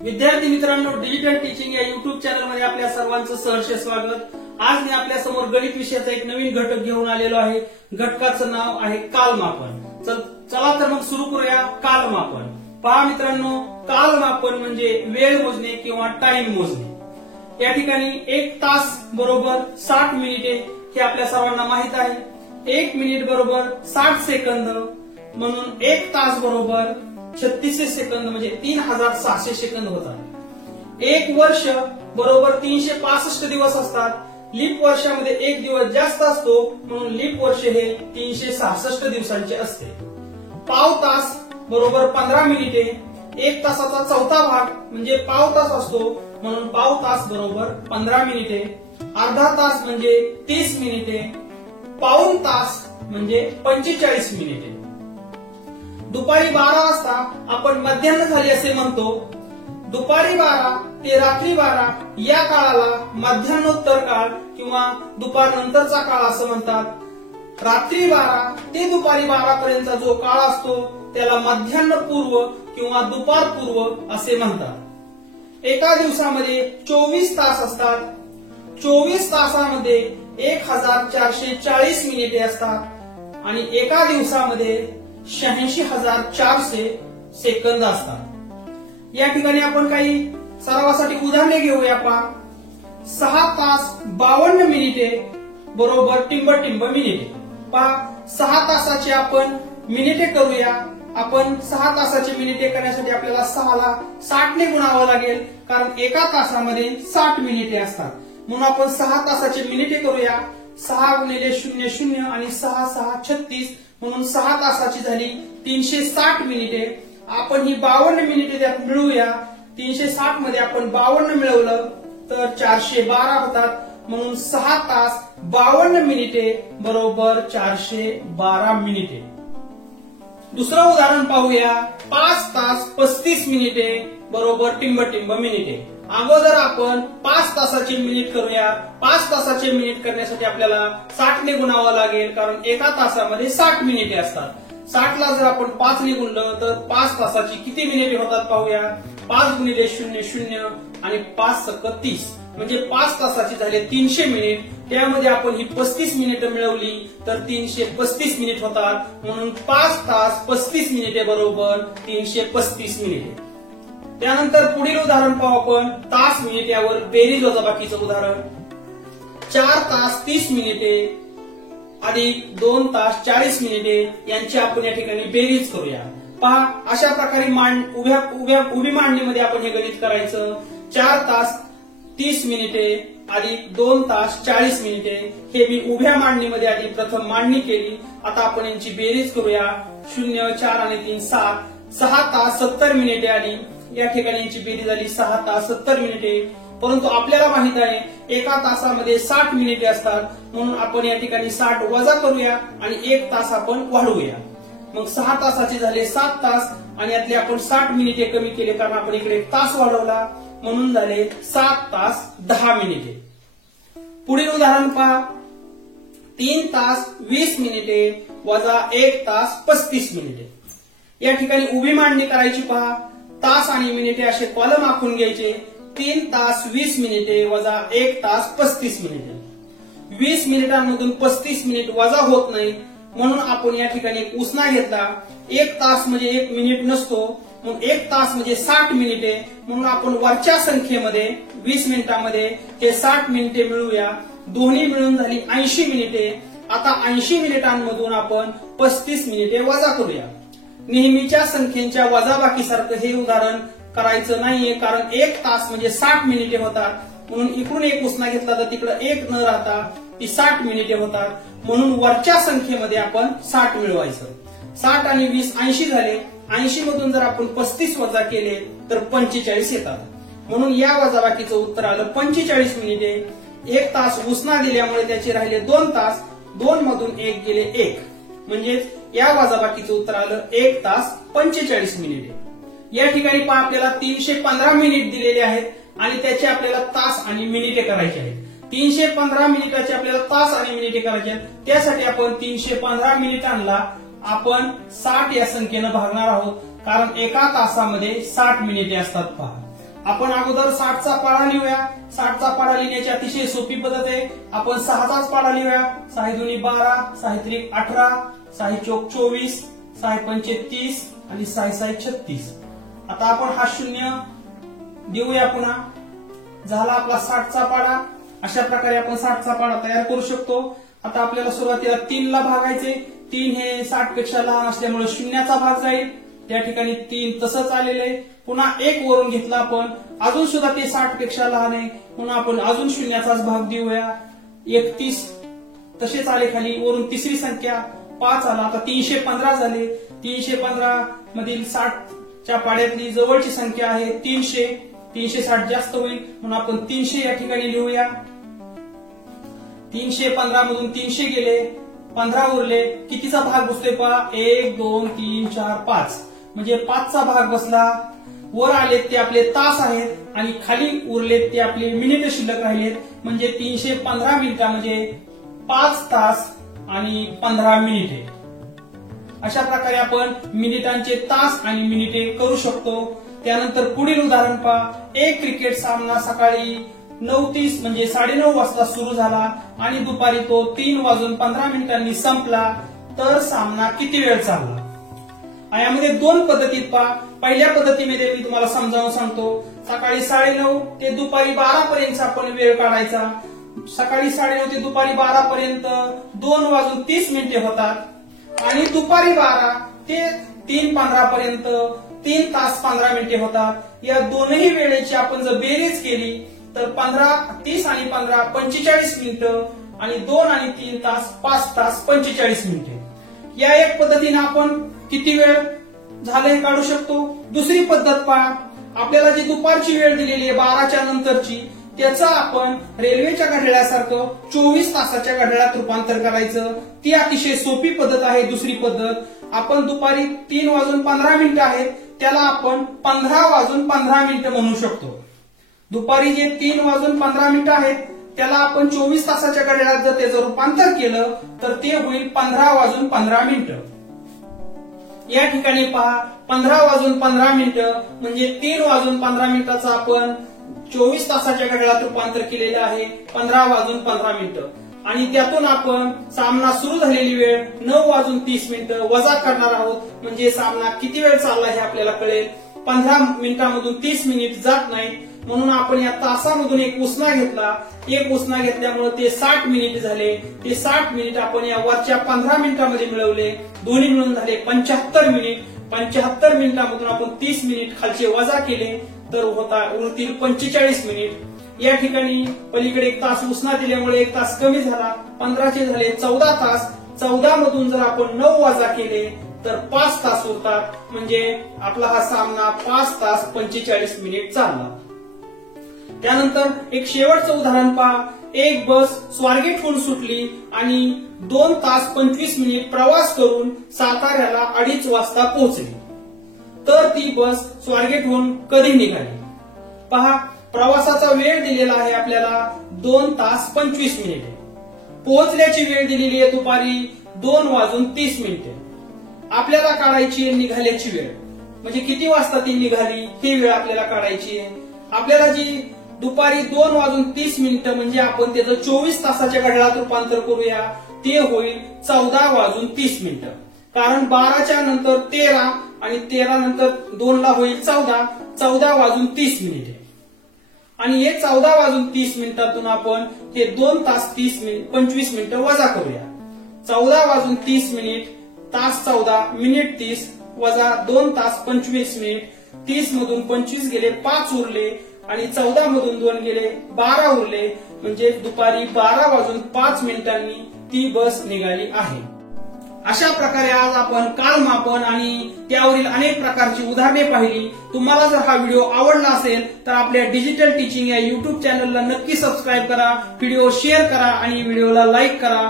विद्यार्थी मित्रांनो, digital teaching या युट्यूब चॅनलमध्ये आपल्या सर्वांचं सहर्ष स्वागत। आज मी आपल्या समोर गणित विषयाचा एक नवीन घटक घेऊन आलेलो आहे। घटकाचं नाव आहे कालमापन। चला तर मग सुरू करूया कालमापन। पहा मित्रांनो, कालमापन म्हणजे वेळ मोजणे किंवा टाइम मोजणे। या ठिकाणी 1 तास बरोबर 60 मिनिटे हे आपल्या सर्वांना माहित आहे। 1 मिनिट बरोबर 60 सेकंद, म्हणून 1 तास बरोबर 36 सेकंद म्हणजे 3600 सेकंद होतात। 1 वर्ष बरोबर 365 दिवस असतात। लीप वर्षामध्ये 1 दिवस जास्त असतो, म्हणून लीप वर्ष हे 366 दिवसांचे असते। पाव तास बरोबर 15 मिनिटे। 1 तासाचा चौथा भाग म्हणजे पाव तास असतो, म्हणून पाव तास बरोबर 15 मिनिटे। अर्धा तास म्हणजे 30 मिनिटे। पाऊण तास म्हणजे 45 मिनिटे। दुपारी 12 वाजता आपण मध्यान्ह झाले असे म्हणतो। दुपारी 12 ते रात्री 12 या काळाला मध्यान्होत्तर काळ किंवा दुपार नंतरचा काळ असं म्हणतात। रात्री 12 ते दुपारी 12 पर्यंतचा जो काळ असतो त्याला मध्यान्ह पूर्व किंवा दुपार पूर्व असे म्हणतात। एका दिवसामध्ये 24 तास असतात। 24 तासामध्ये 1440 मिनिटे असतात आणि एका दिवसामध्ये 86,400 सेकंद असतात। या ठिकाणी आपण काही सरावासाठी उदाहरणे घेऊया। पहा, 6 तास 52 मिनिटे बरोबर टिंब मिनिटे। पहा, 6 तासाचे आपण मिनिटे करूया। आपण 6 तासाचे मिनिटे करण्यासाठी आपल्याला 6 ला 60 ने गुणावं लागेल, कारण एका तासामध्ये 60 मिनिटे असतात। म्हणून आपण 6 तासाचे मिनिटे करूया। 6 गुणिले 0 0 आणि 6 6 36, म्हणून 6 तासाची झाली 360 मिनिटे। आपण ही 52 मिनिटे त्यात मिळवूया। 360 मध्ये आपण 52 मिळवलं तर 412 होतात, म्हणून 6 तास 52 मिनिटे बरोबर 412 मिनिटे। दुसरं उदाहरण पाहूया। 5 तास 35 मिनिटे बरोबर टिंब मिनिटे। अगोदर आपण 5 तासाचे मिनिट करूया। 5 तासाचे मिनिट करण्यासाठी आपल्याला 60 ने गुणावं लागेल, कारण एका तासामध्ये 60 मिनिटे असतात। 60 ला जर आपण 5 ने गुणलं तर 5 तासाची किती मिनिटे होतात पाहूया। 5 गुणिले 0 0 आणि 5 सक 30, म्हणजे 5 तासाची झाले 300 मिनिट। त्यामध्ये आपण ही 35 मिनिटं मिळवली तर 335 मिनिट होतात, म्हणून 5 तास 35 मिनिटे बरोबर 335 मिनिटे। त्यानंतर पुढील उदाहरण पाहू आपण तास मिनिट यावर बेरीज वजाबाकीचं उदाहरण। 4 तास 30 मिनिटे अधिक 2 तास 40 मिनिटे यांची आपण या ठिकाणी बेरीज करूया। पहा, अशा प्रकारे उभी मांडणीमध्ये आपण हे गणित करायचं। 4 तास 30 मिनिटे अधिक 2 तास 40 मिनिटे हे मी उभ्या मांडणीमध्ये आधी प्रथम मांडणी केली। आता आपण यांची बेरीज करूया। 0 4 आणि 3 7, 6 तास 70 मिनिटे आणि या ठिकाणी यांची बेरीज झाली 6 तास 70 मिनिटे। परंतु आपल्याला माहित आहे एका तासामध्ये 60 मिनिटे असतात, म्हणून आपण या ठिकाणी 60 वजा करूया आणि 1 तास आपण वाढवूया। मग 6 तासाचे झाले 7 तास आणि यातले आपण 60 मिनिटे कमी केले, कारण आपण इकडे 1 तास वाढवला, म्हणून झाले 7 तास 10 मिनिटे। पुढील उदाहरण पहा। 3 तास 20 मिनिटे वजा 1 तास 35 मिनिटे। या ठिकाणी उभी मांडणी करायची। पहा, तास आणि मिनिटे असे कॉलम आखून घ्यायचे। 3 तास 20 मिनिटे वजा 1 तास 35 मिनिटे। 20 मिनिटांमधून 35 मिनिट वजा होत नाही, म्हणून आपण या ठिकाणी एक उसना घेतला। 1 तास म्हणजे 1 मिनिट नसतो, म्हणून 1 तास म्हणजे 60 मिनिटे, म्हणून आपण वरच्या संख्येमध्ये 20 मिनिटांमध्ये ते 60 मिनिटे मिळवूया। दोन्ही मिळून झाली 80 मिनिटे। आता 80 मिनिटांमधून आपण 35 मिनिटे वजा करूया। नेहमीच्या संख्येच्या वजाबाकीसारखं हे उदाहरण करायचं नाहीये, कारण 1 तास म्हणजे 60 मिनिटे होतात, म्हणून इकडून एक उसना घेतला तर तिकडे 1 न राहता ती 60 मिनिटे होतात, म्हणून वरच्या संख्येमध्ये आपण 60 मिळवायचं। 60 आणि 20 80 झाले। 80 मधून जर आपण 35 वजा केले तर 45 येतात, म्हणून या वजाबाकीचं उत्तर आलं 45 मिनिटे। 1 तास उसना दिल्यामुळे त्याचे राहिले 2 तास, 2 मधून 1 गेले 1, म्हणजेच या वजाबाकीचं उत्तर आलं 1 तास 45 मिनिटे। या ठिकाणी पहा, आपल्याला 315 मिनिट दिलेले आहेत आणि त्याचे आपल्याला तास आणि मिनिटे करायचे आहेत। 315 मिनिटाचे आपल्याला तास आणि मिनिटे करायचे आहेत, त्यासाठी आपण 315 मिनिटांना आपण 60 या संख्येनं भागणार आहोत, कारण एका तासामध्ये 60 मिनिटे असतात। पहा, आपण अगोदर 60चा पाढा लिहूया. 60चा पाढा लिहिण्याची अतिशय सोपी पद्धत आहे. आपण 6चाच पाढा लिहूया. 6 दुनी 12, 6 त्रिक 18, 6 चौक 24, 6 पंचे 30 आणि 6 6 36. आता आपण हा शून्य देऊया पुन्हा. झाला आपला 60चा पाढा. अशा प्रकारे आपण 60चा पाढा तयार करू शकतो. आता आपल्याला सुरुवातीला 3 ला भागायचे. 3 हे 60 पेक्षा लहान असल्यामुळे शून्याचा भाग जाईल. त्या ठिकाणी 3 तसंच आलेलं आहे. पुन्हा 1 वरून घेतला आपण. अजून सुद्धा ते 60 पेक्षा लहान आहे. पुन्हा आपण अजून शून्याचाच भाग देऊया. 31 तसेच आले खाली. वरून तिसरी संख्या 5 आला. आता 315 झाले. 315 मधील 60च्या पाड्यातली जवळची संख्या आहे 300. 360 जास्त होईल म्हणून आपण 300 या ठिकाणी लिहूया. 315 मधून 300 गेले. 15 उरले. कितीचा भाग बसतोय पहा. 1 2 3 4 5 म्हणजे 5चा भाग बसला. वर आलेत ते आपले तास आहेत आणि खाली उरलेत ते आपले मिनिट शिल्लक राहिलेत. म्हणजे 315 मिनिटांमध्ये 5 तास आणि 15 मिनिटे. अशा प्रकारे आपण मिनिटांचे तास आणि मिनिटे करू शकतो. त्यानंतर पुढील उदाहरण पहा. एक क्रिकेट सामना सकाळी 9:30 म्हणजे 9:30 वाजता सुरू झाला आणि दुपारी तो 3:15 संपला. तर सामना किती वेळ चालला. यामध्ये 2 पद्धतीत पहा. पहिल्या पद्धतीमध्ये मी तुम्हाला समजावून सांगतो. सकाळी 9:30 ते दुपारी 12 पर्यंत आपण वेळ काढायचा. सकाळी 9:30 ते दुपारी 12 पर्यंत 2:30 होतात आणि दुपारी 12 ते 3:15 पर्यंत 3 तास 15 मिनिटे होतात. या दोनही वेळेची आपण जर बेरीज केली तर 15 30 आणि 15 45 मिनिटं आणि 2 आणि 3 तास 5 तास 45 मिनिटे. या एक पद्धतीने आपण किती वेळ झालं हे काढू शकतो. दुसरी पद्धत पहा. आपल्याला जी दुपारची वेळ दिलेली आहे 12च्या नंतरची त्याचं आपण रेल्वेच्या घड्याळासारखं 24 तासाच्या घड्याळात रूपांतर करायचं. ती अतिशय सोपी पद्धत आहे. दुसरी पद्धत आपण दुपारी 3:15 आहेत त्याला आपण 15:15 म्हणू शकतो. दुपारी जे 3:15 आहेत त्याला आपण 24 तासाच्या घड्याळात जर त्याचं रूपांतर केलं तर ते होईल 15:15. या ठिकाणी पहा 15:15 म्हणजे 3:15 आपण 24 तासाच्या घड्याळात रूपांतर केलेलं आहे 15:15 आणि त्यातून आपण सामना सुरू झालेली वेळ 9:30 वजा करणार आहोत. म्हणजे सामना किती वेळ चालला हे आपल्याला कळेल. 15 मिनिटांमधून 30 मिनिट जात नाही म्हणून आपण या तासामधून एक उसना घेतला. एक उसना घेतल्यामुळे ते 60 मिनिट झाले. ते 60 मिनिट आपण या वरच्या 15 मिनिटांमध्ये मिळवले. दोन्ही मिळून झाले 75 मिनिट. 75 मिनिटांमधून आपण 30 मिनिट खालचे वजा केले तर उरतील 45 मिनिट. या ठिकाणी पलीकडे 1 तास उसना दिल्यामुळे 1 तास कमी झाला. 15चे झाले 14 तास. 14 मधून जर आपण 9 वजा केले तर 5 तास उरतात. म्हणजे आपला हा सामना 5 तास 45 मिनिट चालला. त्यानंतर एक शेवटचं उदाहरण पहा. एक बस स्वारगेटहून सुटली आणि 2 तास 25 मिनिट प्रवास करून साताऱ्याला 2:30 वाजता पोहोचली. तर ती बस स्वारगेटहून कधी निघाली. पहा प्रवासाचा वेळ दिलेला आहे आपल्याला 2 तास 25 मिनिटे. पोहोचल्याची वेळ दिलेली आहे दुपारी 2:30. आपल्याला काढायची आहे निघाल्याची वेळ. म्हणजे किती वाजता ती निघाली ही वेळ आपल्याला काढायची आहे. आपल्याला जी दुपारी 2:30 म्हणजे आपण त्याचं 24 तासाच्या घड्याळात रूपांतर करूया. ते होईल 14:30. कारण 12च्या नंतर 13 आणि 13 नंतर 2 ला होईल 14. 14:30 आणि हे 14:30 आपण हे 2 तास 25 मिनिटं वजा करूया. 14:30 तास 14 मिनिट 30 वजा 2 तास 25 मिनिट. 30 मधून 25 गेले 5 उरले आणि 14 मधून 2 गेले 12 उरले. म्हणजे दुपारी 12:05 ती बस निघाली आहे. अशा प्रकारे आज आपण कालमापन आणि त्यावरील अनेक प्रकारची उदाहरणे पाहिली. तुम्हाला जर हा व्हिडिओ आवडला असेल तर आपल्या डिजिटल टीचिंग या युट्यूब चॅनलला नक्की सबस्क्राईब करा. व्हिडिओ शेअर करा आणि व्हिडिओला लाईक करा.